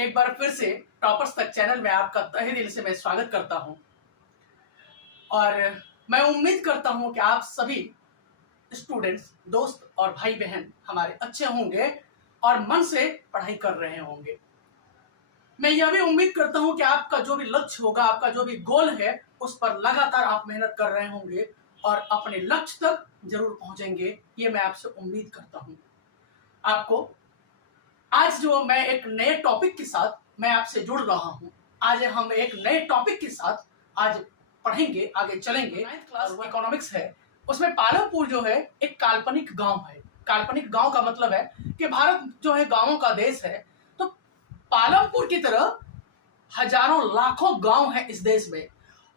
एक बार फिर से टॉपर्स तक चैनल में आपका तहे दिल से मैं स्वागत करता हूं और मैं उम्मीद करता हूं कि आप सभी स्टूडेंट्स, दोस्त और भाई बहन हमारे अच्छे होंगे और मन से पढ़ाई कर रहे होंगे। मैं यह भी उम्मीद करता हूं कि आपका जो भी लक्ष्य होगा, आपका जो भी गोल है, उस पर लगातार आप मेहनत कर रहे होंगे और अपने लक्ष्य तक जरूर पहुंचेंगे। ये मैं आपसे उम्मीद करता हूं। आपको आज जो मैं एक नए टॉपिक के साथ मैं आपसे जुड़ रहा हूं। आज हम एक नए टॉपिक के साथ आज पढ़ेंगे, आगे चलेंगे। 9th क्लास इकोनॉमिक्स है, उसमें पालमपुर जो है एक काल्पनिक गांव है। काल्पनिक गांव का मतलब है कि भारत जो है गांवों का देश है, तो पालमपुर की तरह हजारों लाखों गांव है इस देश में।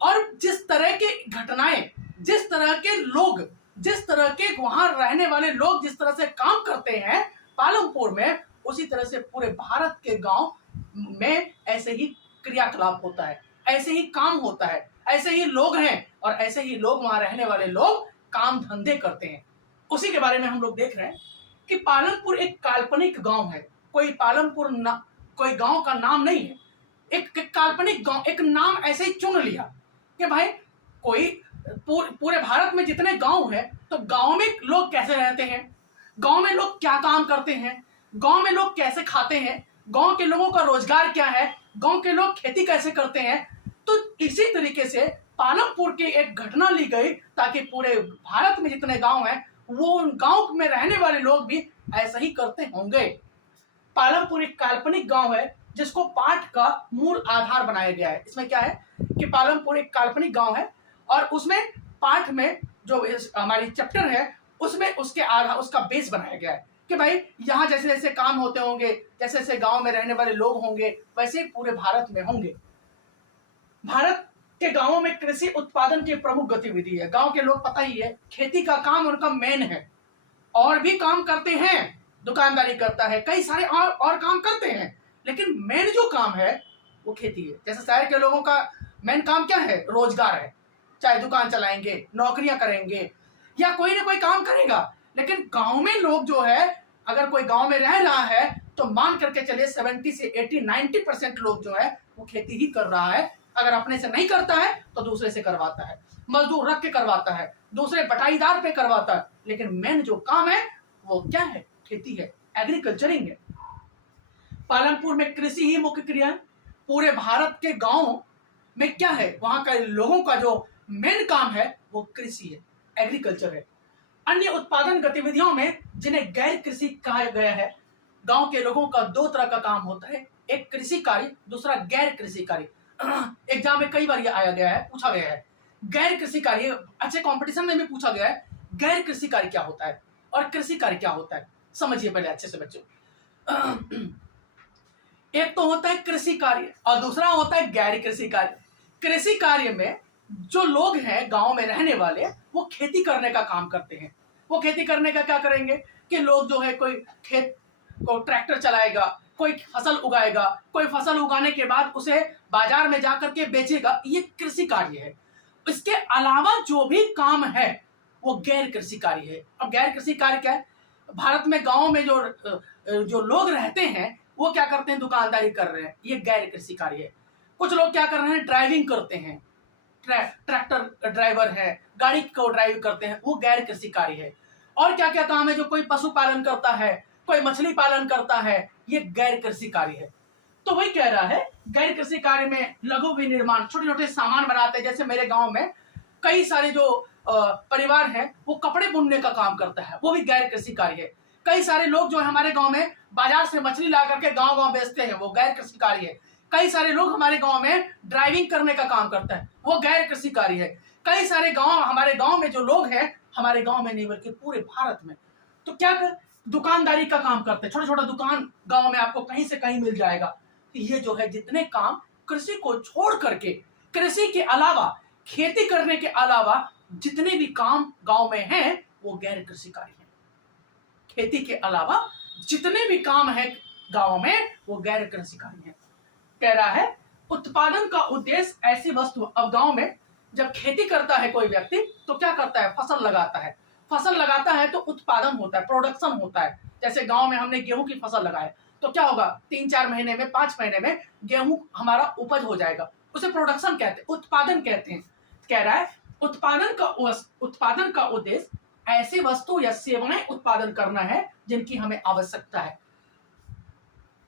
और जिस तरह की घटनाएं, जिस तरह के लोग, जिस तरह के वहां रहने वाले लोग जिस तरह से काम करते हैं पालमपुर में, उसी तरह से पूरे भारत के गांव में ऐसे ही क्रियाकलाप होता है, ऐसे ही काम होता है, ऐसे ही लोग हैं और ऐसे ही लोग, वहां रहने वाले लोग काम धंधे करते हैं। उसी के बारे में हम लोग देख रहे हैं कि पालमपुर एक काल्पनिक गांव है। कोई पालमपुर कोई गांव का नाम नहीं है, एक काल्पनिक गांव, एक नाम ऐसे ही चुन लिया कि भाई कोई पूरे भारत में जितने गांव हैं, तो गांव में लोग कैसे रहते हैं, गांव में लोग क्या काम करते हैं, गांव में लोग कैसे खाते हैं, गांव के लोगों का रोजगार क्या है, गांव के लोग खेती कैसे करते हैं। तो इसी तरीके से पालमपुर की एक घटना ली गई ताकि पूरे भारत में जितने गांव हैं, वो गांव में रहने वाले लोग भी ऐसा ही करते होंगे। पालमपुर एक काल्पनिक गांव है जिसको पाठ का मूल आधार बनाया गया है। इसमें क्या है कि पालमपुर एक काल्पनिक गांव है और उसमें पाठ में जो हमारी चैप्टर है उसमें उसके आधार, उसका बेस बनाया गया है कि भाई यहाँ जैसे जैसे काम होते होंगे, जैसे जैसे गांव में रहने वाले लोग होंगे, वैसे ही पूरे भारत में होंगे। भारत के गांवों में कृषि उत्पादन की प्रमुख गतिविधि है। गांव के लोग, पता ही है, खेती का काम उनका मेन है। और भी काम करते हैं, दुकानदारी करता है, कई सारे और काम करते हैं, लेकिन मेन जो काम है वो खेती है। जैसे शहर के लोगों का मेन काम क्या है? रोजगार है, चाहे दुकान चलाएंगे, नौकरियां करेंगे या कोई ना कोई काम करेगा। लेकिन गांव में लोग जो है, अगर कोई गांव में रह रहा है तो मान करके चलिए 70 से 80-90% लोग जो है वो खेती ही कर रहा है। अगर अपने से नहीं करता है तो दूसरे से करवाता है, मजदूर रख के करवाता है, दूसरे बटाईदार पे करवाता है, लेकिन मेन जो काम है वो क्या है? खेती है, एग्रीकल्चरिंग है। पालमपुर में कृषि ही मुख्य क्रिया है। पूरे भारत के गांव में क्या है? वहां का लोगों का जो मेन काम है वो कृषि है, एग्रीकल्चर है। अन्य उत्पादन गतिविधियों में जिन्हें गैर कृषि कहा गया है। गांव के लोगों का दो तरह का काम होता है, एक कृषि कार्य, दूसरा गैर कृषि कार्य। एग्जाम में कई बार ये आया गया है, पूछा गया है। गैर कृषि कार्य अच्छे कंपटीशन में भी पूछा गया है, गैर कृषि कार्य क्या होता है और कृषि कार्य क्या होता है, समझिए पहले अच्छे से बच्चों। एक तो होता है कृषि कार्य और दूसरा होता है गैर कृषि कार्य। कृषि कार्य में जो लोग हैं गांव में रहने वाले, वो खेती करने का काम करते हैं। वो खेती करने का क्या करेंगे कि लोग जो है, कोई खेत को ट्रैक्टर चलाएगा, कोई फसल उगाएगा, कोई फसल उगाने के बाद उसे बाजार में जाकर के बेचेगा, ये कृषि कार्य है। इसके अलावा जो भी काम है वो गैर कृषि कार्य है। अब गैर कृषि कार्य क्या है? भारत में गाँव में जो लोग रहते हैं वो क्या करते हैं? दुकानदारी कर रहे हैं, ये गैर कृषि कार्य है। कुछ लोग क्या कर रहे हैं? ड्राइविंग करते हैं, ट्रैक्टर ड्राइवर है, गाड़ी को ड्राइव करते हैं, वो गैर कृषि कार्य है। और क्या क्या काम है? जो कोई पशुपालन करता है, कोई मछली पालन करता है, ये गैर कृषि कार्य है। तो वही कह रहा है, गैर कृषि कार्य में लघु विनिर्माण, छोटे छोटे सामान बनाते हैं। जैसे मेरे गांव में कई सारे जो परिवार हैं वो कपड़े बुनने का काम करता है, वो भी गैर कृषि कार्य है। कई सारे लोग जो है हमारे गांव में बाजार से मछली ला करके गांव गांव बेचते हैं, वो गैर कृषि कार्य है। कई सारे लोग हमारे गांव में ड्राइविंग करने का काम करता है, वो गैर कृषि कार्य है। कई सारे गांव, हमारे गांव में जो लोग हैं, हमारे गांव में नहीं बल्कि पूरे भारत में, तो क्या कर दुकानदारी का काम करते हैं। छोटा छोटा दुकान गांव में आपको कहीं से कहीं मिल जाएगा। ये जो है जितने काम कृषि को छोड़ करके, कृषि के अलावा, खेती करने के अलावा जितने भी काम गांव में हैं वो गैर कृषि कार्य है। खेती के अलावा जितने भी काम है गांव में वो गैर कृषि कार्य है। कह रहा है उत्पादन का उद्देश्य ऐसी वस्तु। अब गांव में जब खेती करता है कोई व्यक्ति तो क्या करता है? फसल लगाता है। फसल लगाता है तो उत्पादन होता है, प्रोडक्शन होता है। जैसे गांव में हमने गेहूं की फसल लगाई तो क्या होगा, 3-4 महीने में, 5 महीने में गेहूं हमारा उपज हो जाएगा। उसे प्रोडक्शन कहते हैं, उत्पादन कहते हैं। कह रहा है उत्पादन का उद्देश्य ऐसी वस्तु या सेवाएं उत्पादन करना है जिनकी हमें आवश्यकता है।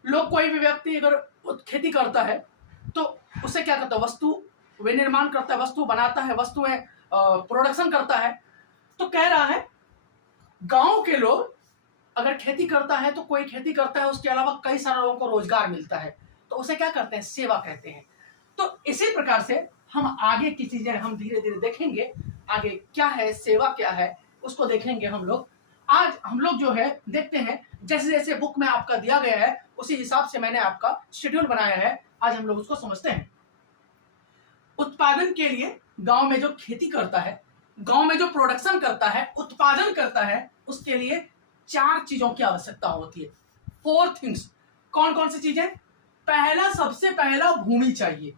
लोग, कोई भी व्यक्ति अगर खेती करता है तो उसे क्या करता है, वस्तु विनिर्माण करता है, वस्तु बनाता है, वस्तुएं प्रोडक्शन करता है। तो कह रहा है गांव के लोग अगर खेती करता है तो कोई खेती करता है, उसके अलावा कई सारे लोगों को रोजगार मिलता है, तो उसे क्या करते हैं, सेवा कहते हैं। तो इसी प्रकार से हम आगे की चीजें हम धीरे धीरे देखेंगे, आगे क्या है, सेवा क्या है, उसको देखेंगे हम लोग। आज हम लोग जो है देखते हैं, जैसे जैसे बुक में आपका दिया गया है उसी हिसाब से मैंने आपका शेड्यूल बनाया है, आज हम लोग उसको समझते हैं। उत्पादन के लिए गांव में जो खेती करता है, गांव में जो प्रोडक्शन करता है, उत्पादन करता है, उसके लिए 4 चीजों की आवश्यकता होती है। 4 थिंग्स। कौन कौन सी चीजें? पहला, सबसे पहला भूमि चाहिए।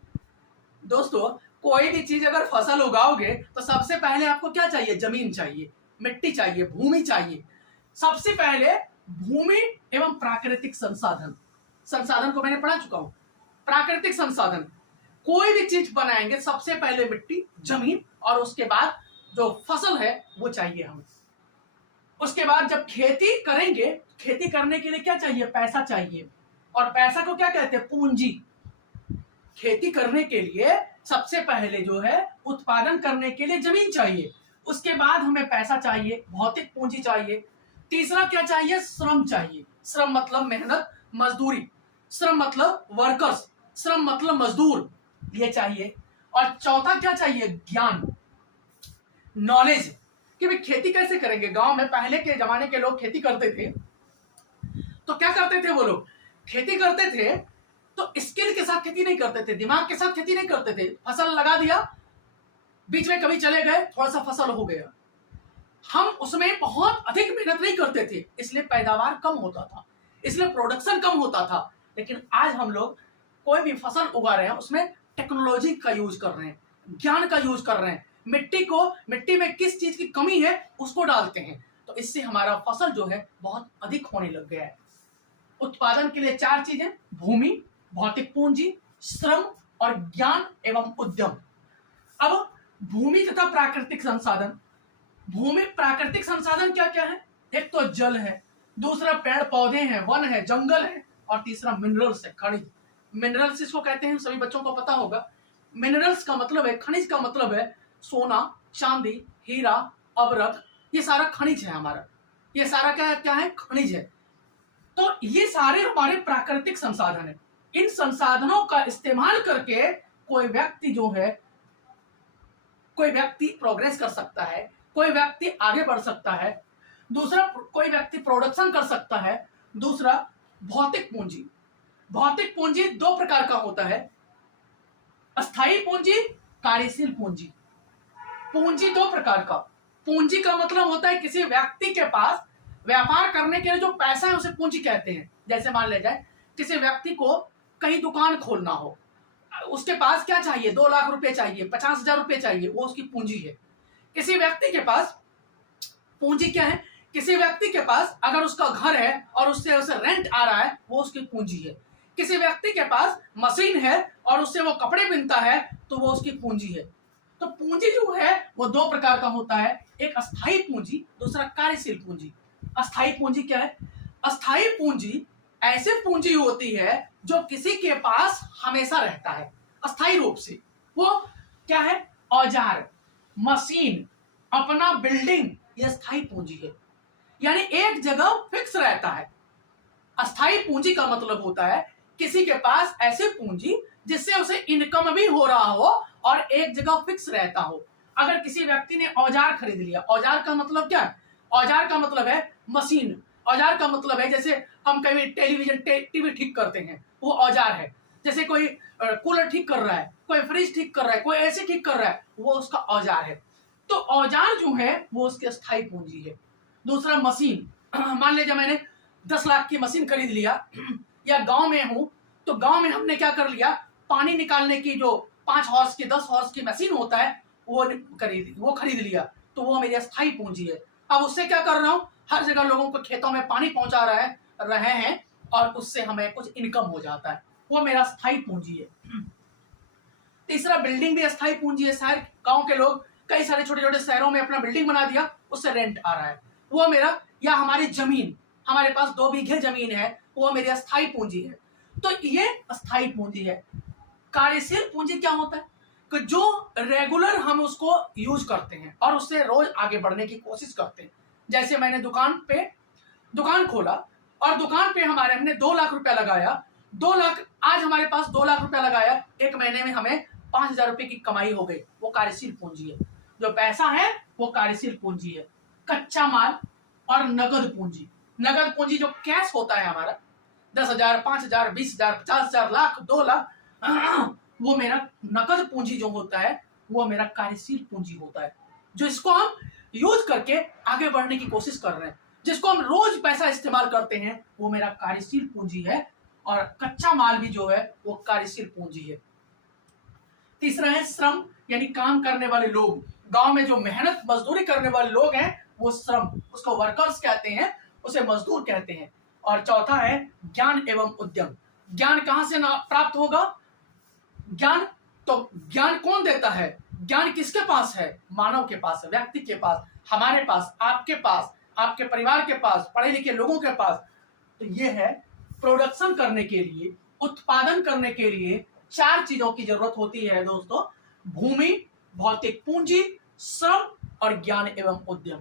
दोस्तों, कोई भी चीज अगर फसल उगाओगे तो सबसे पहले आपको क्या चाहिए, जमीन चाहिए, मिट्टी चाहिए, भूमि चाहिए। सबसे पहले भूमि एवं प्राकृतिक संसाधन। संसाधन को मैंने पढ़ा चुका हूं। प्राकृतिक संसाधन, कोई भी चीज बनाएंगे सबसे पहले मिट्टी, जमीन, और उसके बाद जो फसल है वो चाहिए हमें। उसके बाद जब खेती करेंगे, खेती करने के लिए क्या चाहिए, पैसा चाहिए। और पैसा को क्या कहते हैं, पूंजी। खेती करने के लिए सबसे पहले जो है उत्पादन करने के लिए जमीन चाहिए, उसके बाद हमें पैसा चाहिए, भौतिक पूंजी चाहिए। तीसरा क्या चाहिए, श्रम चाहिए। श्रम मतलब मेहनत, मजदूरी। श्रम मतलब वर्कर्स, श्रम मतलब मजदूर, ये चाहिए। और चौथा क्या चाहिए, ज्ञान, नॉलेज, कि भाई खेती कैसे करेंगे। गांव में पहले के जमाने के लोग खेती करते थे तो क्या करते थे, वो लोग खेती करते थे तो स्किल के साथ खेती नहीं करते थे, दिमाग के साथ खेती नहीं करते थे। फसल लगा दिया, बीच में कभी चले गए, थोड़ा सा फसल हो गया, हम उसमें बहुत अधिक मेहनत नहीं करते थे, इसलिए पैदावार कम होता था, इसलिए प्रोडक्शन कम होता था। लेकिन आज हम लोग कोई भी फसल उगा रहे हैं उसमें टेक्नोलॉजी का यूज कर रहे हैं, ज्ञान का यूज कर रहे हैं, मिट्टी में किस चीज की कमी है उसको डालते हैं, तो इससे हमारा फसल जो है बहुत अधिक होने लग गया है। उत्पादन के लिए 4 चीजें, भूमि, भौतिक पूंजी, श्रम और ज्ञान एवं उद्यम। अब भूमि तथा प्राकृतिक संसाधन। भूमि, प्राकृतिक संसाधन क्या क्या है, एक तो जल है, दूसरा पेड़ पौधे हैं, वन है, जंगल है, और तीसरा मिनरल्स है, खनिज। मिनरल्स इसको कहते हैं, सभी बच्चों को पता होगा। मिनरल्स का मतलब है, खनिज का मतलब है सोना, चांदी, हीरा, अवरक, ये सारा खनिज है हमारा। ये सारा क्या क्या है, खनिज है। तो ये सारे हमारे प्राकृतिक संसाधन है। इन संसाधनों का इस्तेमाल करके कोई व्यक्ति जो है, कोई व्यक्ति प्रोग्रेस कर सकता है, कोई व्यक्ति आगे बढ़ सकता है। दूसरा, कोई व्यक्ति प्रोडक्शन कर सकता है। दूसरा, भौतिक पूंजी। भौतिक पूंजी 2 प्रकार का होता है, अस्थाई पूंजी, कार्यशील पूंजी। पूंजी 2 प्रकार का। पूंजी का मतलब होता है किसी व्यक्ति के पास व्यापार करने के लिए जो पैसा है उसे पूंजी कहते हैं। जैसे मान ले जाए किसी व्यक्ति को कहीं दुकान खोलना हो, उसके पास क्या चाहिए, 2 लाख रुपए चाहिए, 50,000 रुपए चाहिए, वो उसकी पूंजी है। किसी व्यक्ति के पास पूंजी क्या है, किसी व्यक्ति के पास अगर उसका घर है और उससे उसे रेंट आ रहा है, वो उसकी पूंजी है। किसी व्यक्ति के पास मशीन है और उससे वो कपड़े बिनता है, तो वो उसकी पूंजी है। तो पूंजी जो है वो 2 प्रकार का होता है, एक अस्थाई पूंजी, दूसरा कार्यशील पूंजी। अस्थाई पूंजी क्या है, अस्थाई पूंजी ऐसे पूंजी होती है जो किसी के पास हमेशा रहता है अस्थाई रूप से। वो क्या है, औजार, मशीन, अपना बिल्डिंग, ये अस्थाई पूंजी है, यानी एक जगह फिक्स रहता है। अस्थाई पूंजी का मतलब होता है किसी के पास ऐसी पूंजी जिससे उसे इनकम भी हो रहा हो और एक जगह फिक्स रहता हो। अगर किसी व्यक्ति ने औजार खरीद लिया, औजार का मतलब क्या है, औजार का मतलब है मशीन। औजार का मतलब है जैसे हम कभी टेलीविजन टीवी ठीक करते हैं, वो औजार है। जैसे कोई कूलर ठीक कर रहा है, कोई फ्रिज ठीक कर रहा है, कोई एसी ठीक कर रहा है, वो उसका औजार है। तो औजार जो है वो उसकी अस्थाई पूंजी है। दूसरा, मशीन। मान लीजिए मैंने 10 लाख की मशीन खरीद लिया, या गांव में हूं तो गांव में हमने क्या कर लिया, पानी निकालने की जो 5 हॉर्स की 10 हॉर्स की मशीन होता है वो खरीद लिया, तो वो मेरी अस्थाई पूंजी है। अब उससे क्या कर रहा हूं, हर जगह लोगों को खेतों में पानी पहुंचा रहे हैं, और उससे हमें कुछ इनकम हो जाता है, वो मेरा स्थायी पूंजी है। तीसरा, बिल्डिंग भी अस्थायी पूंजी है। शहर गांव के लोग कई सारे छोटे छोटे शहरों में अपना बिल्डिंग बना दिया, उससे रेंट आ रहा है, वो मेरा, या हमारी जमीन, हमारे पास 2 बीघे जमीन है, वो मेरी अस्थायी पूंजी है। तो ये अस्थायी पूंजी है। कार्यशील पूंजी क्या होता है कि जो रेगुलर हम उसको यूज करते हैं और उससे रोज आगे बढ़ने की कोशिश करते हैं। जैसे मैंने दुकान खोला और दुकान पे हमने 2 लाख रुपया लगाया, 2 लाख, आज हमारे पास 2 लाख रुपया लगाया, 1 महीने में हमें 5,000 रुपए की कमाई हो गई, वो कार्यशील पूंजी है। जो पैसा है वो कार्यशील पूंजी है। कच्चा माल और नगद पूंजी जो कैश होता है हमारा, 10,000, 5,000, 20,000, 50,000, लाख, 2 लाख, वो मेरा नकद पूंजी जो होता है वो मेरा कार्यशील पूंजी होता है, जो इसको हम यूज करके आगे बढ़ने की कोशिश कर रहे हैं, जिसको हम रोज पैसा इस्तेमाल करते हैं, वो मेरा कार्यशील पूंजी है। और कच्चा माल भी जो है वो कार्यशील पूंजी है। तीसरा है श्रम, यानी काम करने वाले लोग। गांव में जो मेहनत मजदूरी करने वाले लोग हैं वो श्रम, उसको वर्कर्स कहते हैं, उसे मजदूर कहते हैं। और चौथा है ज्ञान एवं उद्यम। ज्ञान कहां से प्राप्त होगा? ज्ञान कौन देता है? ज्ञान किसके पास है? मानव के पास है, व्यक्ति के पास, हमारे पास, आपके पास, आपके परिवार के पास, पढ़े लिखे लोगों के पास। तो ये है, प्रोडक्शन करने के लिए, उत्पादन करने के लिए 4 चीजों की जरूरत होती है दोस्तों: भूमि, भौतिक पूंजी, श्रम और ज्ञान एवं उद्यम।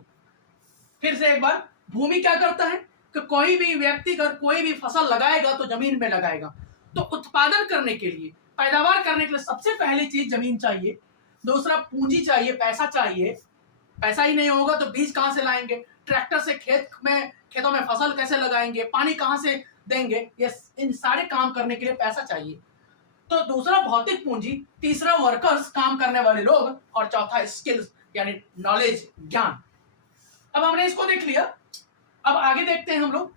फिर से एक बार, भूमि क्या करता है कि कोई भी व्यक्ति अगर कोई भी फसल लगाएगा तो जमीन में लगाएगा। तो उत्पादन करने के लिए, पैदावार करने के लिए सबसे पहली चीज जमीन चाहिए। दूसरा, पूंजी चाहिए, पैसा चाहिए। पैसा ही नहीं होगा तो बीज कहां से लाएंगे? ट्रैक्टर से खेतों में फसल कैसे लगाएंगे? पानी कहां से देंगे? ये इन सारे काम करने के लिए पैसा चाहिए। तो दूसरा भौतिक पूंजी, तीसरा वर्कर्स, काम करने वाले लोग, और चौथा स्किल्स यानी नॉलेज, ज्ञान। अब हमने इसको देख लिया, अब आगे देखते हैं हम लोग।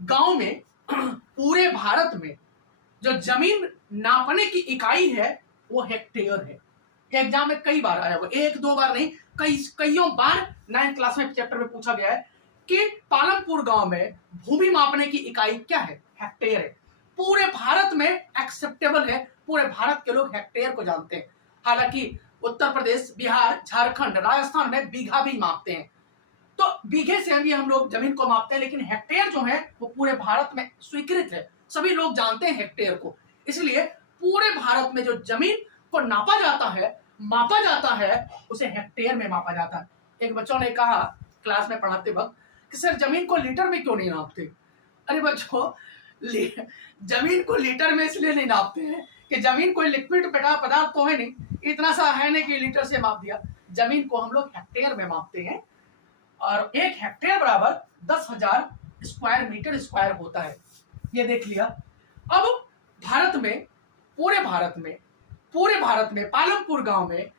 गांव में पूरे भारत में जो जमीन नापने की इकाई है वो हेक्टेयर है। एग्जाम में कई बार आया हुआ, 1-2 बार नहीं, कईयों बार 9th क्लास में चैप्टर में पूछा गया है कि पालमपुर गांव में भूमि मापने की इकाई क्या है? हेक्टेयर है। पूरे भारत में एक्सेप्टेबल है, पूरे भारत के लोग हेक्टेयर को जानते हैं। हालांकि उत्तर प्रदेश, बिहार, झारखंड, राजस्थान में बीघा भी मापते हैं, तो बीघे से हम लोग जमीन को मापते हैं, लेकिन हेक्टेयर जो है वो पूरे भारत में स्वीकृत है, सभी लोग जानते हैं हेक्टेयर को। इसलिए पूरे भारत में जो जमीन को नापा जाता है, मापा जाता है, उसे हेक्टेयर में मापा जाता है। एक बच्चों ने कहा क्लास में पढ़ाते वक्त कि सर जमीन को लीटर में क्यों नहीं नापते? अरे बच्चों, जमीन को लीटर में इसलिए नहीं नापते हैं कि जमीन कोई लिक्विड पदार्थ तो है नहीं, इतना सा है नहीं कि लीटर से माप दिया। जमीन को हम लोग हेक्टेयर में मापते हैं और 1 हेक्टेयर बराबर 10,000 स्क्वायर मीटर स्क्वायर होता है। ये देख लिया। अब भारत में, पूरे भारत में पालमपुर गांव में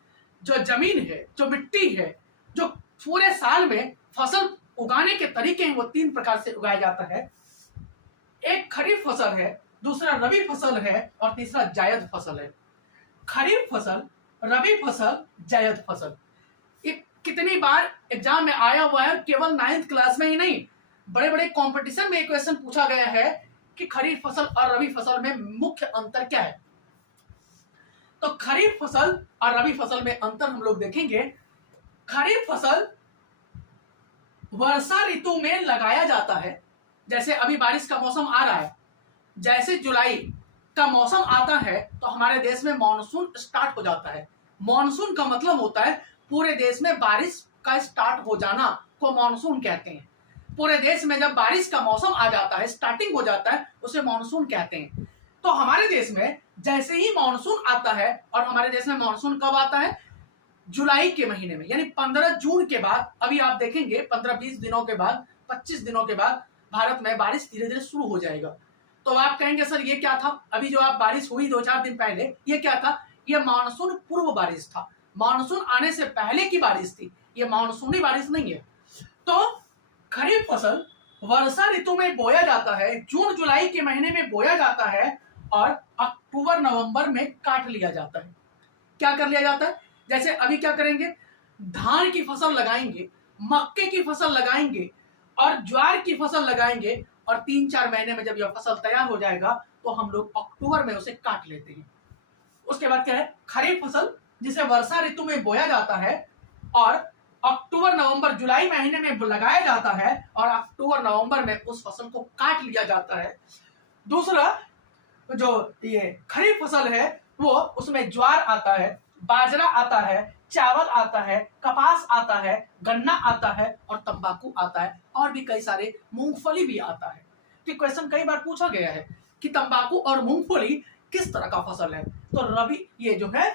जो जमीन है, जो मिट्टी है, जो पूरे साल में फसल उगाने के तरीके हैं, वो 3 प्रकार से उगाया जाता है। एक खरीफ फसल है, दूसरा रबी फसल है और तीसरा जायद फसल है। खरीफ फसल, रबी फसल, जायद फसल, ये कितनी बार एग्जाम में आया हुआ है। केवल 9th क्लास में ही नहीं, बड़े बड़े कंपटीशन में एक क्वेश्चन पूछा गया है कि खरीफ फसल और रबी फसल में मुख्य अंतर क्या है। तो खरीफ फसल और रबी फसल में अंतर हम लोग देखेंगे। खरीफ फसल वर्षा ऋतु में लगाया जाता है। जैसे अभी बारिश का मौसम आ रहा है, जैसे जुलाई का मौसम आता है तो हमारे देश में मॉनसून स्टार्ट हो जाता है। मॉनसून का मतलब होता है पूरे देश में बारिश का स्टार्ट हो जाना को मॉनसून कहते हैं। पूरे देश में जब बारिश का मौसम आ जाता है, स्टार्टिंग हो जाता है, उसे मॉनसून कहते हैं। तो हमारे देश में जैसे ही मॉनसून आता है, और हमारे देश में मॉनसून कब आता है? जुलाई के महीने में, यानी 15 जून के बाद। अभी आप देखेंगे 15-20 दिनों के बाद, 25 दिनों के बाद भारत में बारिश धीरे धीरे शुरू हो जाएगा। तो आप कहेंगे सर ये क्या था? अभी जो आप बारिश हुई 2-4 दिन पहले, ये क्या था? ये मानसून पूर्व बारिश था, मानसून आने से पहले की बारिश थी, ये मानसूनी बारिश नहीं है। तो खरीफ फसल वर्षा ऋतु में बोया जाता है, जून जुलाई के महीने में बोया जाता है और अक्टूबर नवंबर में काट लिया जाता है। क्या कर लिया जाता है? जैसे अभी क्या करेंगे, धान की फसल लगाएंगे, मक्के की फसल लगाएंगे, और ज्वार की फसल लगाएंगे और 3-4 महीने में जब यह फसल तैयार हो जाएगा तो हम लोग अक्टूबर में उसे काट लेते हैं। उसके बाद क्या है, खरीफ फसल, जिसे वर्षा ऋतु में बोया जाता है और अक्टूबर नवंबर जुलाई महीने में लगाया जाता है और अक्टूबर नवंबर में उस फसल को काट लिया जाता है। दूसरा जो ये खरीफ फसल है वो उसमें ज्वार आता है, बाजरा आता है, चावल आता है, कपास आता है, गन्ना आता है और तंबाकू आता है और भी कई सारे, मूंगफली भी आता है। तो क्वेश्चन कई बार पूछा गया है कि तंबाकू और मूंगफली किस तरह का फसल है, तो रबी ये जो है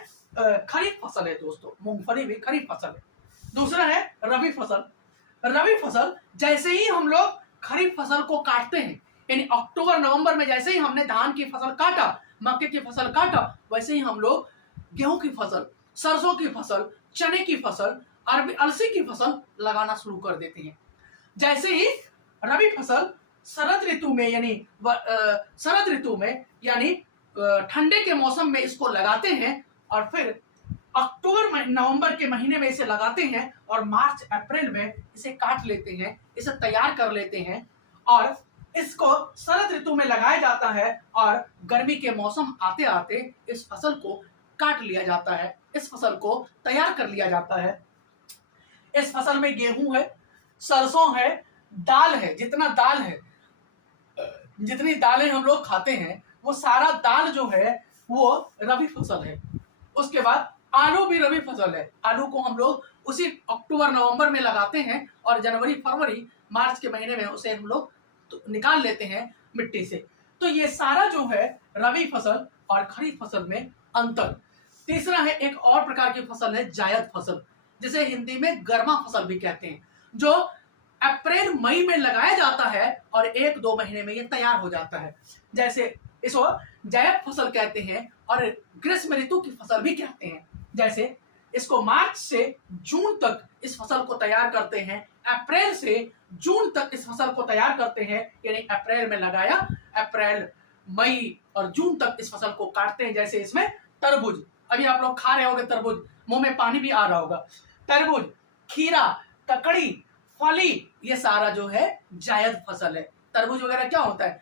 खरीफ फसल है दोस्तों, मूंगफली भी खरीफ फसल है। दूसरा है रबी फसल। रबी फसल जैसे ही हम लोग खरीफ फसल को काटते हैं, यानी अक्टूबर नवंबर में जैसे ही हमने धान की फसल काटा, मक्के की फसल काटा, वैसे ही हम लोग गेहूं की फसल, सरसों की फसल, चने की फसल, अरबी अलसी की फसल लगाना शुरू कर देते हैं। जैसे ही रबी फसल शरद ऋतु में यानी शरद ऋतु में यानी ठंडे के मौसम में इसको लगाते हैं और फिर अक्टूबर नवंबर के महीने में इसे लगाते हैं और मार्च अप्रैल में इसे काट लेते हैं, इसे तैयार कर लेते हैं और इसको शरद ऋतु में लगाया जाता है और गर्मी के मौसम आते आते इस फसल को काट लिया जाता है, इस फसल को तैयार कर लिया जाता है। इस फसल में गेहूं है, सरसों है, दाल है, जितना दाल है, जितनी दालें हम लोग खाते हैं वो सारा दाल जो है वो रबी फसल है। उसके बाद आलू भी रबी फसल है। आलू को हम लोग उसी अक्टूबर नवंबर में लगाते हैं और जनवरी फरवरी मार्च के महीने में उसे हम लोग तो निकाल लेते हैं मिट्टी से। तो ये सारा जो है रबी फसल और खरीफ फसल में अंतर। तीसरा है एक और प्रकार की फसल है जायद फसल, जिसे हिंदी में गर्मा फसल भी कहते हैं, जो अप्रैल मई में लगाया जाता है और 1-2 महीने में ये तैयार हो जाता है। जैसे इसको जायद फसल कहते हैं और ग्रीष्म ऋतु की फसल भी कहते हैं। जैसे इसको मार्च से जून तक इस फसल को तैयार करते हैं, अप्रैल से जून तक इस फसल को तैयार करते हैं, यानी अप्रैल में लगाया, अप्रैल मई और जून तक इस फसल को काटते हैं। जैसे इसमें तरबूज, अभी आप लोग खा रहे होंगे तरबूज, मुंह में पानी भी आ रहा होगा। तरबूज, खीरा, ककड़ी, फली, ये सारा जो है जायद फसल है। तरबूज वगैरह क्या होता है,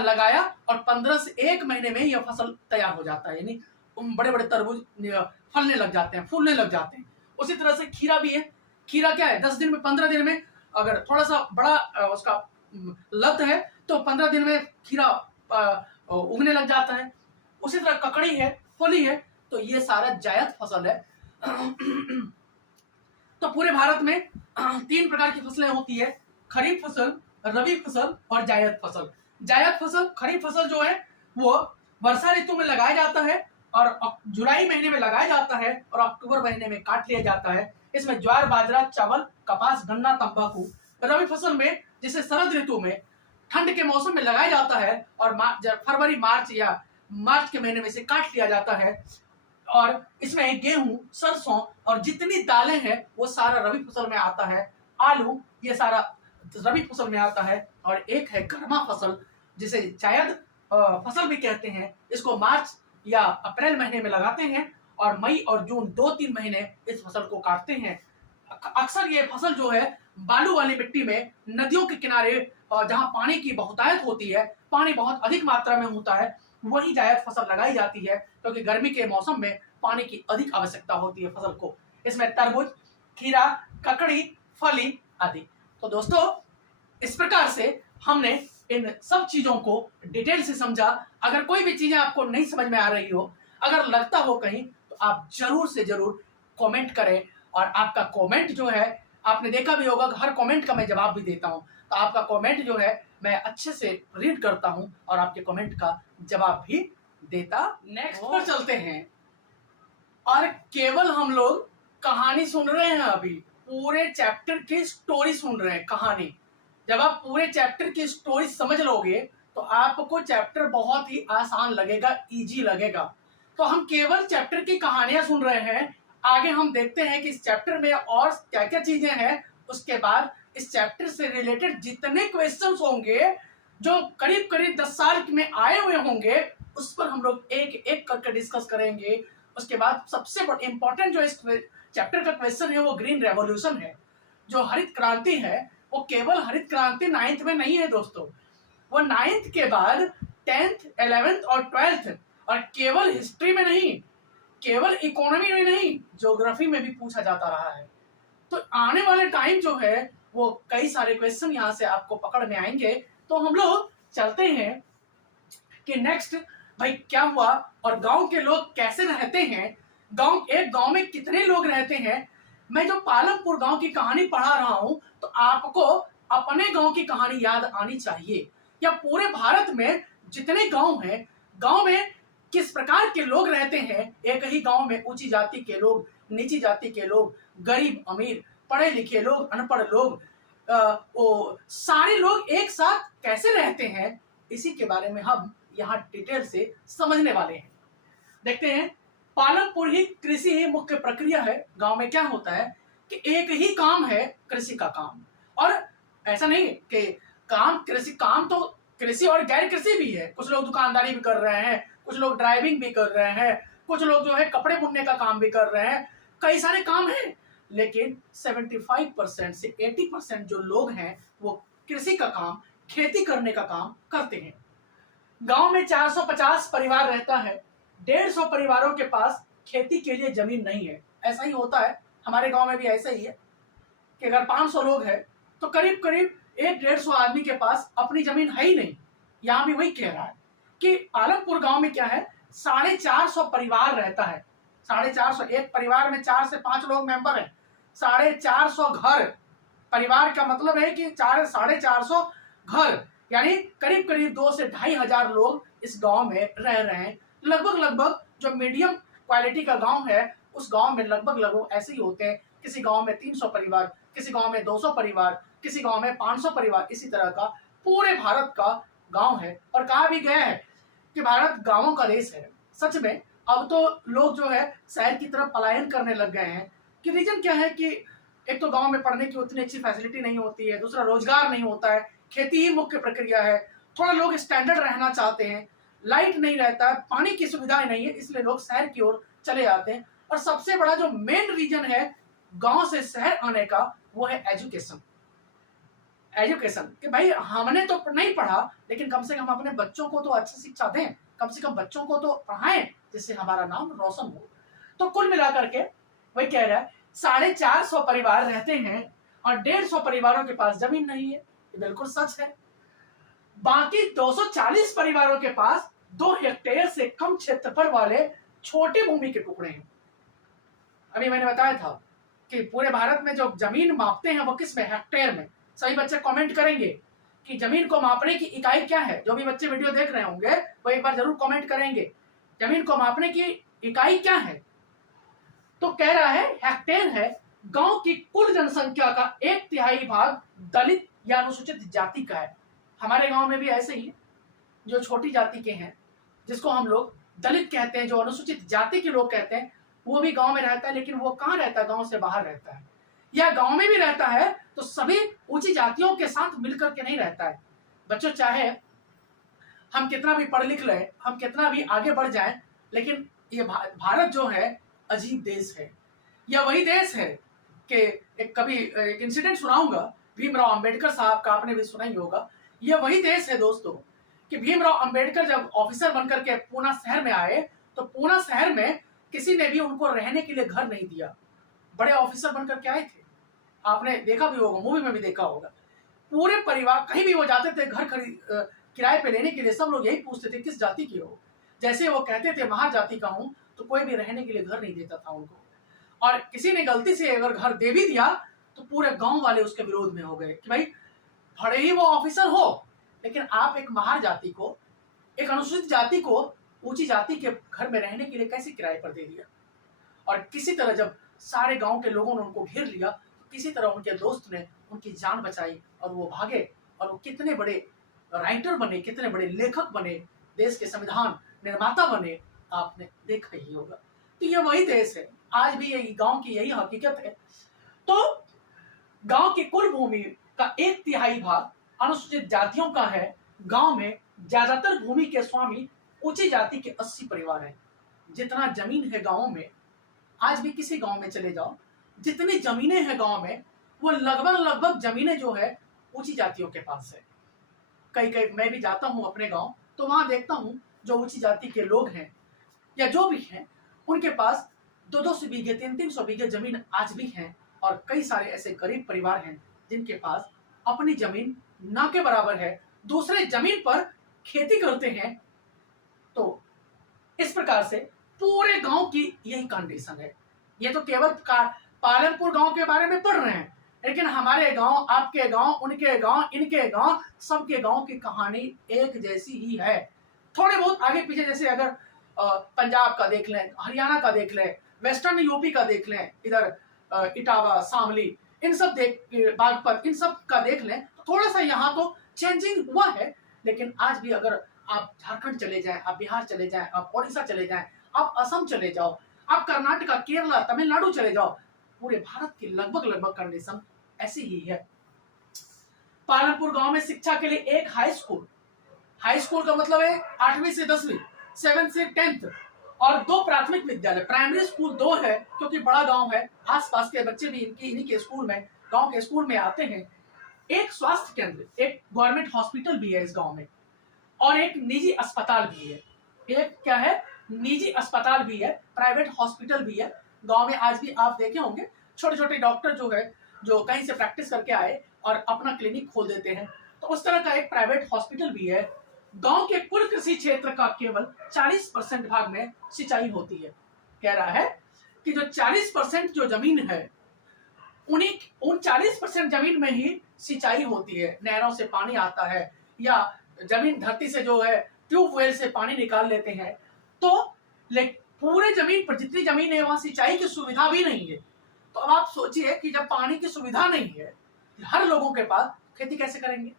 लगाया और 15 से 1 महीने में यह फसल तैयार हो जाता है, यानी बड़े बड़े तरबूज फलने लग जाते हैं, फूलने लग जाते हैं। उसी तरह से खीरा भी है। खीरा क्या है, 10 दिन में, 15 दिन में, अगर थोड़ा सा बड़ा उसका लत है तो 15 दिन में खीरा उगने लग जाता है। उसी तरह ककड़ी है, फली है, तो ये सारा जायद फसल है। तो पूरे भारत में 3 प्रकार की फसलें होती है, खरीफ फसल, रबी फसल और जायद फसल। जायद फसल, खरीफ फसल जो है वो वर्षा ऋतु में लगाया जाता है और जुलाई महीने में लगाया जाता है और अक्टूबर महीने में काट लिया जाता है। इसमें ज्वार, बाजरा, चावल, कपास, गन्ना, तंबाकू। रबी फसल में जिसे शरद ऋतु में ठंड के मौसम में लगाया जाता है और फरवरी मार्च या मार्च के महीने में इसे काट लिया जाता है और इसमें गेहूं, सरसों और जितनी दालें हैं वो सारा रबी फसल में आता है। आलू, ये सारा रबी फसल में आता है। और एक है गर्मा फसल, जिसे जायद फसल भी कहते हैं। इसको मार्च या अप्रैल महीने में लगाते हैं और मई और जून 2-3 महीने इस फसल को काटते हैं। अक्सर ये फसल जो है बालू वाली मिट्टी में, नदियों के किनारे जहां पानी की बहुतायत होती है, पानी बहुत अधिक मात्रा में होता है, वही जायद फसल लगाई जाती है, क्योंकि गर्मी के मौसम में पानी की अधिक आवश्यकता होती है फसल को। इसमें तरबूज, खीरा, ककड़ी, फली आदि। तो दोस्तों, इस प्रकार से हमने इन सब चीजों को डिटेल से समझा। अगर कोई भी चीजें आपको नहीं समझ में आ रही हो, अगर लगता हो कहीं, तो आप जरूर से जरूर कमेंट करें। और आपका कमेंट जो है, आपने देखा भी होगा, हर कमेंट का मैं जवाब भी देता हूं, तो आपका कमेंट जो है मैं अच्छे से रीड करता हूं और आपके कमेंट का जवाब भी देता। नेक्स्ट पर चलते हैं। और केवल हम लोग कहानी सुन रहे हैं, अभी पूरे चैप्टर की स्टोरी सुन रहे हैं, कहानी। जब आप पूरे चैप्टर की स्टोरी समझ लोगे तो आपको चैप्टर बहुत ही आसान लगेगा, इजी लगेगा। तो हम केवल चैप्टर की कहानियां सुन रहे हैं, आगे हम देखते हैं कि इस चैप्टर में और क्या क्या चीजें हैं। उसके बाद इस चैप्टर से रिलेटेड जितने क्वेश्चंस होंगे जो करीब करीब 10 साल में आए हुए होंगे, उस पर हम लोग एक एक करके डिस्कस करेंगे। उसके बाद सबसे इम्पोर्टेंट जो इस चैप्टर का क्वेश्चन है वो ग्रीन रेवोल्यूशन है, जो हरित क्रांति है, वो केवल हरित क्रांति 9th में नहीं है दोस्तों, वो 9th के बाद 10th, 11th और 12th, और केवल हिस्ट्री में नहीं, केवल इकोनॉमी में नहीं, ज्योग्राफी में भी पूछा जाता रहा है। तो आने वाले टाइम जो है वो कई सारे क्वेश्चन यहाँ से आपको पकड़ में आएंगे। तो हम लोग चलते हैं कि नेक्स्ट भाई क्या हुआ और गांव के लोग कैसे रहते हैं, एक गांव में कितने लोग रहते हैं। मैं जो पालमपुर गांव की कहानी पढ़ा रहा हूं तो आपको अपने गांव की कहानी याद आनी चाहिए, या पूरे भारत में जितने गांव हैं, गांव में किस प्रकार के लोग रहते हैं। एक ही गांव में ऊंची जाति के लोग, नीची जाति के लोग, गरीब अमीर, पढ़े लिखे लोग, अनपढ़ लोग, सारे लोग एक साथ कैसे रहते हैं, इसी के बारे में हम यहाँ डिटेल से समझने वाले हैं। देखते हैं, पालमपुर ही कृषि ही मुख्य प्रक्रिया है। गांव में क्या होता है कि एक ही काम है, कृषि का काम। और ऐसा नहीं कि काम तो कृषि और गैर कृषि भी है। कुछ लोग दुकानदारी भी कर रहे हैं, कुछ लोग ड्राइविंग भी कर रहे हैं, कुछ लोग जो है कपड़े बुनने का काम भी कर रहे हैं, कई सारे काम हैं। लेकिन 75% से 80% जो लोग हैं वो कृषि का काम, खेती करने का काम करते हैं। गांव में 450 परिवार रहता है। 150 परिवारों के पास खेती के लिए जमीन नहीं है। ऐसा ही होता है, हमारे गांव में भी ऐसा ही है कि अगर 500 लोग हैं तो करीब करीब 150 आदमी के पास अपनी जमीन है ही नहीं। यहाँ भी वही कह रहा है कि पालमपुर गांव में क्या है, 450 परिवार रहता है। 450, एक परिवार में 4 से 5 लोग मेंबर हैं। 450 घर, परिवार का मतलब है कि 450 घर, यानी करीब करीब 2 से 2,500 लोग इस गांव में रह रहे हैं। लगभग जो मीडियम क्वालिटी का गांव है उस गांव में लगभग ऐसे ही होते हैं। किसी गांव में 300 परिवार, किसी गांव में 200 परिवार, किसी गांव में 500 परिवार, इसी तरह का पूरे भारत का गांव है। और कहा भी गया है कि भारत गांवों का देश है। सच में अब तो लोग जो है शहर की तरफ पलायन करने लग गए हैं। कि रीजन क्या है कि एक तो गांव में पढ़ने की उतनी अच्छी फैसिलिटी नहीं होती है, दूसरा रोजगार नहीं होता है, खेती ही मुख्य प्रक्रिया है, थोड़ा लोग स्टैंडर्ड रहना चाहते हैं, लाइट नहीं रहता है, पानी की सुविधाएं नहीं है, इसलिए लोग शहर की ओर चले जाते हैं। और सबसे बड़ा जो मेन रीजन है गांव से शहर आने का वो है एजुकेशन कि भाई हमने तो नहीं पढ़ा, लेकिन कम से कम अपने बच्चों को तो अच्छी शिक्षा दें, कम से कम बच्चों को तो पढ़ाएं जिससे हमारा नाम रोशन हो। तो कुल मिलाकर के वही कह रहा है 450 परिवार रहते हैं और 150 परिवारों के पास जमीन नहीं है। ये बिल्कुल सच है। बाकी 240 परिवारों के पास 2 हेक्टेयर से कम क्षेत्रफल वाले छोटे भूमि के टुकड़े हैं। अभी मैंने बताया था कि पूरे भारत में जो जमीन मापते हैं वो किस में, हेक्टेयर में। सभी बच्चे कमेंट करेंगे कि जमीन को मापने की इकाई क्या है। जो भी बच्चे वीडियो देख रहे होंगे वो एक बार जरूर कमेंट करेंगे जमीन को मापने की इकाई क्या है। तो कह रहा है हेक्टेयर है। गांव की कुल जनसंख्या का 1/3 भाग दलित या अनुसूचित जाति का है। हमारे गांव में भी ऐसे ही जो छोटी जाति के हैं, जिसको हम लोग दलित कहते हैं, जो अनुसूचित जाति के लोग कहते हैं, वो भी गांव में रहता है। लेकिन वो कहाँ रहता है, गांव से बाहर रहता है, या गांव में भी रहता है तो सभी ऊंची जातियों के साथ मिलकर के नहीं रहता है। बच्चों, चाहे हम कितना भी पढ़ लिख लें, हम कितना भी आगे बढ़ जाएं, लेकिन ये भारत जो है अजीब देश है। यह वही देश है कि एक इंसिडेंट सुनाऊंगा भीमराव अंबेडकर साहब का, आपने भी सुना ही होगा। यह वही देश है दोस्तों कि भीमराव अंबेडकर जब ऑफिसर बनकर के पूना शहर में आए तो पूना शहर में किसी ने भी उनको रहने के लिए घर नहीं दिया। बड़े ऑफिसर बनकर के आए थे, आपने देखा भी होगा, मूवी में भी देखा होगा। पूरे परिवार कहीं भी वो जाते थे घर किराए पे लेने के लिए, सब लोग यही पूछते थे किस जाति के हो। जैसे वो कहते थे महार जाति का हूं तो कोई भी रहने के लिए घर नहीं देता था उनको। और किसी ने गलती से अगर घर दे भी दिया तो पूरे गांव वाले उसके विरोध में हो गए कि भाई भले ही वो ऑफिसर हो, लेकिन आप एक महार जाति को, एक अनुसूचित जाति को ऊंची जाति के घर में रहने के लिए कैसे किराए पर दे दिया। और किसी तरह जब सारे गांव के लोगों ने उनको घेर लिया तो किसी तरह उनके दोस्त ने उनकी जान बचाई और वो भागे। और वो कितने बड़े राइटर बने, कितने बड़े लेखक बने, देश के संविधान निर्माता बने, आपने देखा ही होगा। तो ये वही देश है, आज भी यही गांव की यही हकीकत है। तो गांव की कुल भूमि का 1/3 भाग अनुसूचित जातियों का है। गांव में ज्यादातर भूमि के स्वामी ऊंची जाति के 80 परिवार हैं। जितना जमीन है गांव में, आज भी किसी गांव में चले जाओ, जितनी जमीनें हैं गांव में, वो लगभग जमीनें जो है ऊंची जातियों के पास है। कई कई मैं भी जाता हूँ अपने गांव, तो वहां देखता हूँ जो ऊंची जाति के लोग हैं या जो भी हैं, उनके पास 200 बीघे 300 बीघे जमीन आज भी हैं। और कई सारे ऐसे गरीब परिवार हैं जिनके पास अपनी जमीन ना के बराबर है, दूसरे जमीन पर खेती करते हैं। तो इस प्रकार से पूरे गांव की यही कंडीशन है। ये तो केवल पालनपुर गांव के बारे में पढ़ रहे हैं, लेकिन हमारे गांव, आपके गांव, उनके गांव, इनके गांव, सबके गांव की कहानी एक जैसी ही है। थोड़े बहुत आगे पीछे, जैसे अगर पंजाब का देख लें, हरियाणा का देख लें, वेस्टर्न यूपी का देख लें, इधर इटावा, शामली, इन सब बागपत, इन सब का देख लें, तो थोड़ा सा यहाँ तो चेंजिंग हुआ है। लेकिन आज भी अगर आप झारखंड चले जाएं, आप बिहार चले जाएं, आप ओडिशा चले जाएं, आप असम चले जाओ, आप कर्नाटका, केरला, तमिलनाडु चले जाओ, पूरे भारत की लगभग कंडीशन ऐसी ही है। पालनपुर गांव में शिक्षा के लिए एक हाई स्कूल का मतलब है 8वीं से 10वीं, 7th से 10th, और 2 प्राथमिक विद्यालय, प्राइमरी स्कूल 2 है, क्योंकि बड़ा गांव है, आसपास के बच्चे भी इन्हीं के स्कूल में, गांव के स्कूल में आते हैं। एक स्वास्थ्य केंद्र, एक गवर्नमेंट हॉस्पिटल भी है इस गांव में, और एक निजी अस्पताल भी है। एक क्या है, निजी अस्पताल भी है, प्राइवेट हॉस्पिटल भी है। गांव में आज भी आप देखे होंगे छोटे छोटे डॉक्टर जो है, जो कहीं से प्रैक्टिस करके आए और अपना क्लिनिक खोल देते हैं, तो उस तरह का एक प्राइवेट हॉस्पिटल भी है। गांव के कुल कृषि क्षेत्र का केवल 40% भाग में सिंचाई होती है। कह रहा है कि जो 40% जो जमीन है, उन 40% जमीन में ही सिंचाई होती है, नहरों से पानी आता है, या जमीन धरती से जो है ट्यूबवेल से पानी निकाल लेते हैं। तो पूरे जमीन पर जितनी जमीन है वहां सिंचाई की सुविधा भी नहीं है। तो अब आप सोचिए कि जब पानी की सुविधा नहीं है हर लोगों के पास, खेती कैसे करेंगे?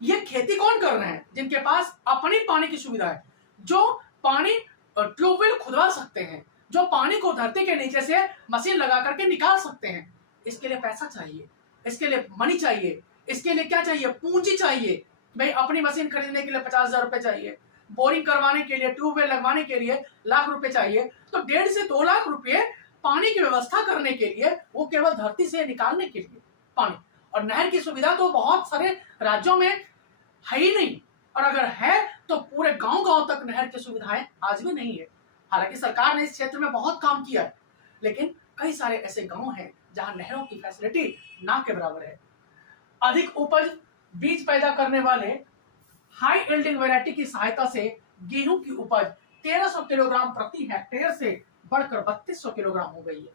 ये खेती कौन कर रहे हैं? जिनके पास अपनी पानी की सुविधा है, जो पानी ट्यूबवेल खुदवा सकते हैं, जो पानी को धरती के नीचे से मशीन लगा करके निकाल सकते हैं। इसके लिए पैसा चाहिए, इसके लिए मनी चाहिए, इसके लिए क्या चाहिए? पूंजी चाहिए। भाई अपनी मशीन खरीदने के लिए 50,000 रुपए चाहिए, बोरिंग करवाने के लिए, ट्यूबवेल लगवाने के लिए लाख रुपए चाहिए। तो 1.5 से 2 लाख रुपए पानी की व्यवस्था करने के लिए, वो केवल धरती से निकालने के लिए पानी। और नहर की सुविधा तो बहुत सारे राज्यों में है ही नहीं, और अगर है तो पूरे गांव गांव तक नहर की सुविधाएं आज भी नहीं है। हालांकि सरकार ने इस क्षेत्र में बहुत काम किया है, लेकिन कई सारे ऐसे गांव हैं जहां नहरों की फैसिलिटी ना के बराबर है। अधिक उपज बीज पैदा करने वाले हाई यील्डिंग वैरायटी की सहायता से गेहूं की उपज 1300 किलोग्राम प्रति हेक्टेयर से बढ़कर 3200 किलोग्राम हो गई है।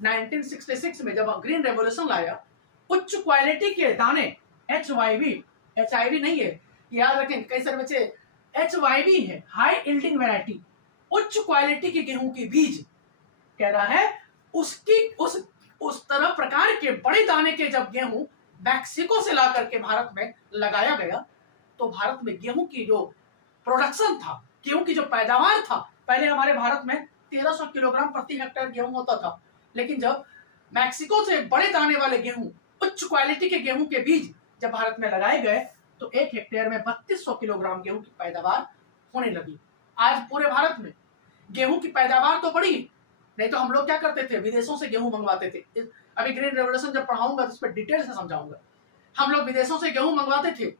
1966 में जब ग्रीन रेवोल्यूशन लाया, उच्च क्वालिटी के दाने HYV नहीं है, याद रखें, कई सारे बच्चे HYV है, हाई यील्डिंग वैरायटी, उच्च क्वालिटी के गेहूं की बीज। कह रहा है उसकी उस तरह प्रकार के बड़े दाने के जब गेहूं मैक्सिको से ला करके भारत में लगाया गया, तो भारत में गेहूं की जो प्रोडक्शन था, गेहूं की जो पैदावार था, पहले हमारे भारत में 1300 किलोग्राम प्रति हेक्टेयर गेहूं होता था। लेकिन जब मैक्सिको से बड़े दाने वाले गेहूं, उच्च क्वालिटी के गेहूं के बीज जब भारत में लगाए गए, तो 1 हेक्टेयर में 3200 किलोग्राम गेहूं की पैदावार होने लगी। आज पूरे भारत में गेहूं की पैदावार तो बढ़ी, नहीं तो हम लोग क्या करते थे, विदेशों से गेहूं मंगवाते थे। अभी ग्रीन रेवोल्यूशन जब पढ़ाऊंगा तो इस पर डिटेल से समझाऊंगा। हम लोग विदेशों से गेहूं मंगवाते थे।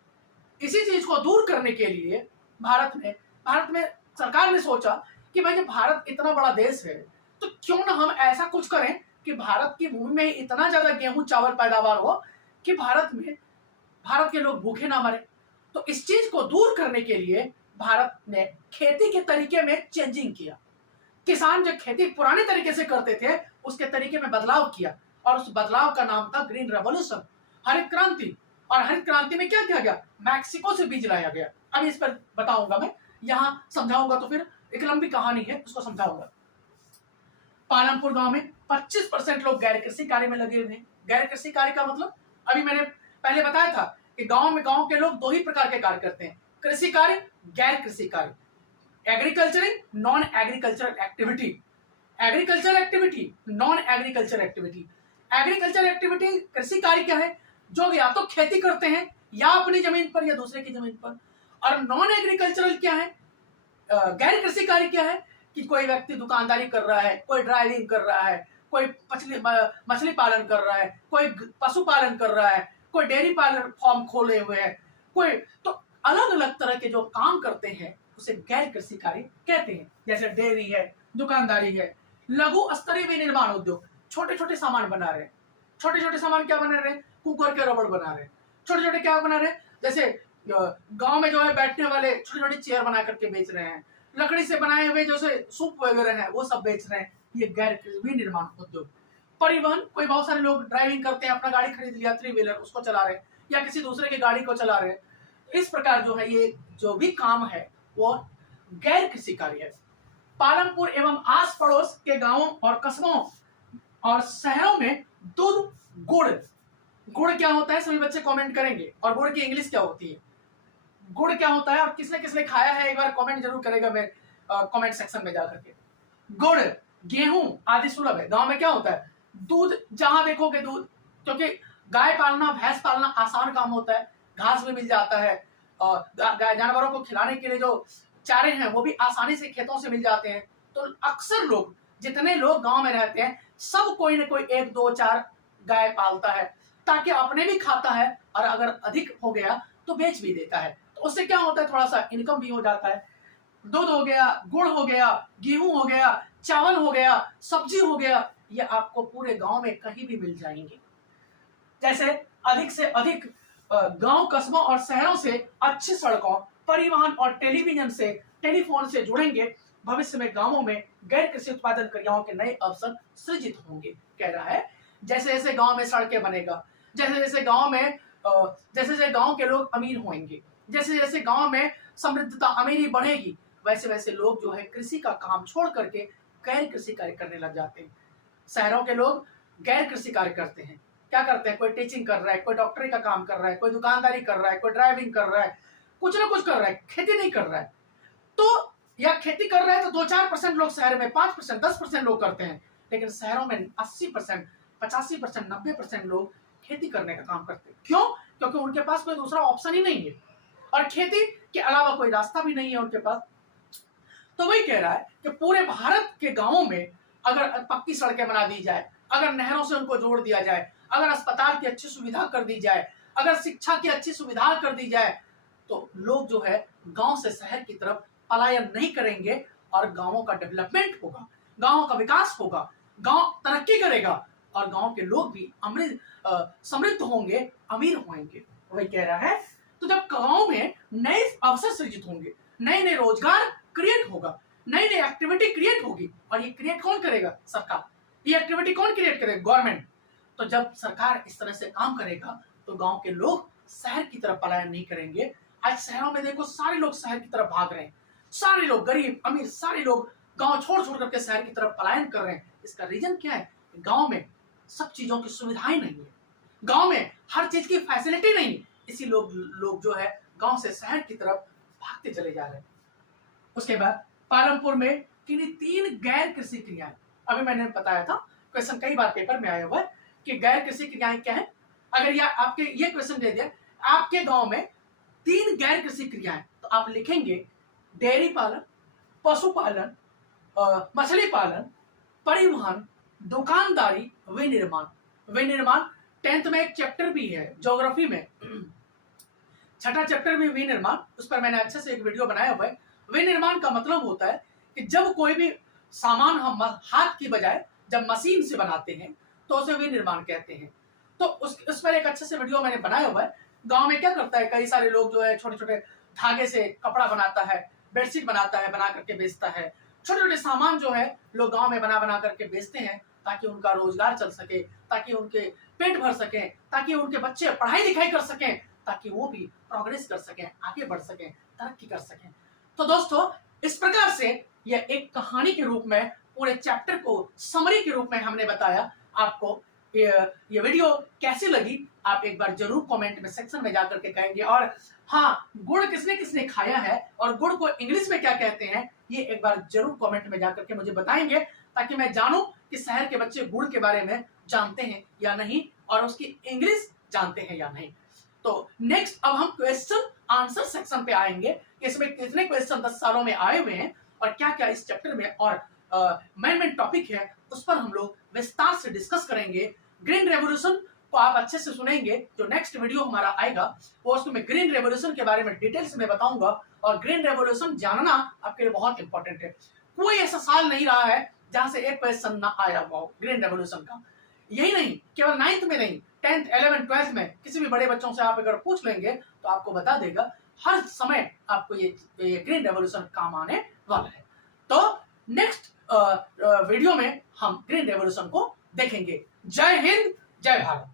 इसी चीज को दूर करने के लिए भारत में सरकार ने सोचा कि भाई जब भारत इतना बड़ा देश है, तो क्यों ना हम ऐसा कुछ करें कि भारत की भूमि में इतना ज्यादा गेहूं चावल पैदावार हो कि भारत के लोग भूखे ना मरे। तो इस चीज को दूर करने के लिए भारत ने खेती के तरीके में चेंजिंग किया। किसान जो खेती पुराने तरीके से करते थे, उसके तरीके में बदलाव किया, और उस बदलाव का नाम था ग्रीन रेवोल्यूशन, हरित क्रांति। और हरित क्रांति में क्या किया गया? मैक्सिको से बीज लाया गया। अब इस पर बताऊंगा, मैं यहां समझाऊंगा तो फिर एक लंबी कहानी है, उसको समझाऊंगा। पालनपुर गांव में 25% लोग गैर कृषि कार्य में लगे हुए हैं। गैर कृषि कार्य का मतलब अभी मैंने पहले बताया था कि गांव के लोग 2 ही प्रकार के कार्य करते हैं, कृषि कार्य, गैर कृषि कार्य। Agriculturing, non agricultural activity. Agricultural activity, non agricultural activity. Agricultural activity कृषि कार्य क्या है? जो या तो खेती करते हैं या अपनी जमीन पर या दूसरे की जमीन पर। और नॉन एग्रीकल्चरल क्या है? गैर कृषि कार्य क्या है? कि कोई व्यक्ति दुकानदारी कर रहा है, कोई ड्राइविंग कर रहा है, कोई मछली पालन कर रहा है, कोई पशु पालन कर रहा है, कोई डेयरी पार्लर फार्म खोले हुए हैं, कोई तो अलग अलग तरह के जो काम करते हैं उसे गैर कृषि कार्य कहते हैं। जैसे डेयरी है, दुकानदारी है, लघु स्तरीय विनिर्माण उद्योग, छोटे छोटे सामान बना रहे हैं। छोटे छोटे सामान क्या बना रहे हैं? कुकर के रबड़ बना रहे हैं। छोटे छोटे क्या बना रहे हैं? जैसे गांव में जो है बैठने वाले छोटे छोटे चेयर बना करके बेच रहे हैं। लकड़ी से बनाए हुए जैसे सूप वगैरह है वो सब बेच रहे हैं। ये गैर विनिर्माण उद्योग। परिवहन, कोई बहुत सारे लोग ड्राइविंग करते हैं, अपना गाड़ी खरीद लिया, 3 व्हीलर, उसको चला रहे हैं या किसी दूसरे की गाड़ी को चला रहे हैं। इस प्रकार जो है ये जो भी काम है वो गैर कृषि कार्य है। पालमपुर एवं आस पड़ोस के गांवों और कस्बों और शहरों में दूध, गुड़। गुड़ क्या होता है सभी बच्चे कमेंट करेंगे, और गुड़ की इंग्लिश क्या होती है? गुड़ क्या होता है और किसने किसने खाया है एक बार कमेंट जरूर करेगा मेरे कमेंट सेक्शन में जाकर के। गुड़, गेहूं आदि सुलभ है। गांव में क्या होता है? दूध, जहां देखोगे दूध, क्योंकि गाय पालना, भैंस पालना आसान काम होता है, घास भी मिल जाता है और जानवरों को खिलाने के लिए जो चारे हैं वो भी आसानी से खेतों से मिल जाते हैं। तो अक्सर लोग, जितने लोग गांव में रहते हैं, सब कोई ना कोई 1, 2, 4 गाय पालता है, ताकि अपने भी खाता है और अगर अधिक हो गया तो बेच भी देता है। तो उससे क्या होता है, थोड़ा सा इनकम भी हो जाता है। दूध हो गया, गुड़ हो गया, गेहूं हो गया, चावल हो गया, सब्जी हो गया, ये आपको पूरे गांव में कहीं भी मिल जाएंगे। जैसे अधिक से अधिक गांव, कस्बों और शहरों से अच्छी सड़कों, परिवहन और टेलीफोन से जुड़ेंगे, भविष्य में गांवों में गैर कृषि उत्पादन क्रियाओं के नए अवसर सृजित होंगे। कह रहा है जैसे जैसे गांव में सड़कें बनेगा, जैसे जैसे गांव में जैसे जैसे गांव के लोग अमीर होंगे, जैसे जैसे गांव में समृद्धता, अमीरी बढ़ेगी, वैसे वैसे लोग जो है कृषि का काम छोड़ करके गैर कृषि कार्य करने लग जाते हैं। शहरों के लोग गैर कृषि कार्य करते हैं। क्या करते हैं? कोई टीचिंग कर रहा है, कोई डॉक्टरी का काम कर रहा है, कोई दुकानदारी कर रहा है, कोई ड्राइविंग कर रहा है, कुछ ना कुछ कर रहा है, खेती नहीं कर रहा है। तो या खेती कर रहा है तो 2-4% लोग शहर में, 5%, 10% लोग करते हैं, लेकिन शहरों में 80%, 85%, 90% लोग खेती करने का काम करते हैं। क्यों? क्योंकि उनके पास कोई दूसरा ऑप्शन ही नहीं है और खेती के अलावा कोई रास्ता भी नहीं है उनके पास। तो वही कह रहा है कि पूरे भारत के गांवों में अगर पक्की सड़कें बना दी जाए, अगर नहरों से उनको जोड़ दिया जाए, अगर अस्पताल की अच्छी सुविधा कर दी जाए, अगर शिक्षा की अच्छी सुविधा कर दी जाए, तो लोग जो है गांव से शहर की तरफ पलायन नहीं करेंगे और गांवों का डेवलपमेंट होगा, गांवों का विकास होगा, गांव तरक्की करेगा और गांव के लोग भी समृद्ध होंगे, अमीर होंगे। वही कह रहा है। तो जब गांव में नए अवसर सृजित होंगे, नए नए रोजगार क्रिएट होगा, नई नई एक्टिविटी क्रिएट होगी, और ये क्रिएट कौन करेगा? सरकार। ये एक्टिविटी कौन क्रिएट करेगा? गवर्नमेंट। तो जब सरकार इस तरह से काम करेगा तो गांव के लोग शहर की तरफ पलायन नहीं करेंगे। आज शहरों में देखो, सारे लोग शहर की तरफ भाग रहे हैं, सारे लोग, गरीब अमीर सारे लोग गांव छोड़ छोड़ करके शहर की तरफ पलायन कर रहे हैं। इसका रीजन क्या है? गांव में सब चीजों की सुविधाएं नहीं है, गांव में हर चीज की फैसिलिटी नहीं, इसी लोग जो है गांव से शहर की तरफ भागते चले जा रहे हैं। उसके बाद पालमपुर में किन्हीं 3 गैर कृषि क्रियाएं, अभी मैंने बताया था, क्वेश्चन कई बार पेपर में आया हुआ है कि गैर कृषि क्रियाएं क्या है। अगर आपके ये क्वेश्चन दे दिया, आपके गांव में 3 गैर कृषि क्रियाएं, तो आप लिखेंगे डेयरी पालन, पशुपालन, मछली पालन, परिवहन, दुकानदारी, विनिर्माण। विनिर्माण 10th में एक चैप्टर भी है ज्योग्राफी में, 6ठा चैप्टर भी विनिर्माण, उस पर मैंने अच्छे से एक वीडियो बनाया हुआ है। विनिर्माण का मतलब होता है कि जब कोई भी सामान हम हाथ की बजाय जब मशीन से बनाते हैं तो उसे विनिर्माण कहते हैं। तो उस पर एक अच्छे से वीडियो मैंने बनाया हुआ है। गांव में क्या करता है, कई सारे लोग जो है छोटे छोटे धागे से कपड़ा बनाता है, बेडशीट बनाता है, बना करके बेचता है। छोटे छोटे सामान जो है लोग गांव में बना बना करके बेचते हैं, ताकि उनका रोजगार चल सके, ताकि उनके पेट भर सके, ताकि उनके बच्चे पढ़ाई लिखाई कर सकें, ताकि वो भी प्रोग्रेस कर सकें, आगे बढ़ सकें, तरक्की कर सकें। तो दोस्तों, इस प्रकार से यह एक कहानी के रूप में पूरे चैप्टर को समरी के रूप में हमने बताया। आपको ये वीडियो कैसी लगी आप एक बार जरूर कमेंट में सेक्शन में जाकर के कहेंगे। और हाँ, गुड़ किसने किसने खाया है और गुड़ को इंग्लिश में क्या कहते हैं, ये एक बार जरूर कमेंट में जाकर के मुझे बताएंगे, ताकि मैं जानूं कि शहर के बच्चे गुड़ के बारे में जानते हैं या नहीं और उसकी इंग्लिश जानते हैं या नहीं। तो नेक्स्ट अब हम क्वेश्चन आंसर सेक्शन पे आएंगे। इसमें कितने क्वेश्चन 10 सालों में आए हुए हैं और क्या क्या इस चैप्टर में और मेन टॉपिक है, उस पर हम लोग विस्तार से डिस्कस करेंगे। ग्रीन रेवोल्यूशन को आप अच्छे से सुनेंगे, जो नेक्स्ट वीडियो हमारा आएगा वो उसमें ग्रीन रेवोल्यूशन के बारे में डिटेल्स में बताऊंगा। और ग्रीन रेवोल्यूशन जानना आपके लिए बहुत इंपॉर्टेंट है। कोई ऐसा साल नहीं रहा है जहां से एक क्वेश्चन ना आया हुआ हो ग्रीन रेवोल्यूशन का। यही नहीं, केवल 9th में नहीं, 10th, 11th, 12th में किसी भी बड़े बच्चों से आप अगर पूछ लेंगे तो आपको बता देगा। हर समय आपको ये ग्रीन रेवोल्यूशन काम आने वाला है। तो नेक्स्ट वीडियो में हम ग्रीन रेवोल्यूशन को देखेंगे। जय हिंद, जय भारत।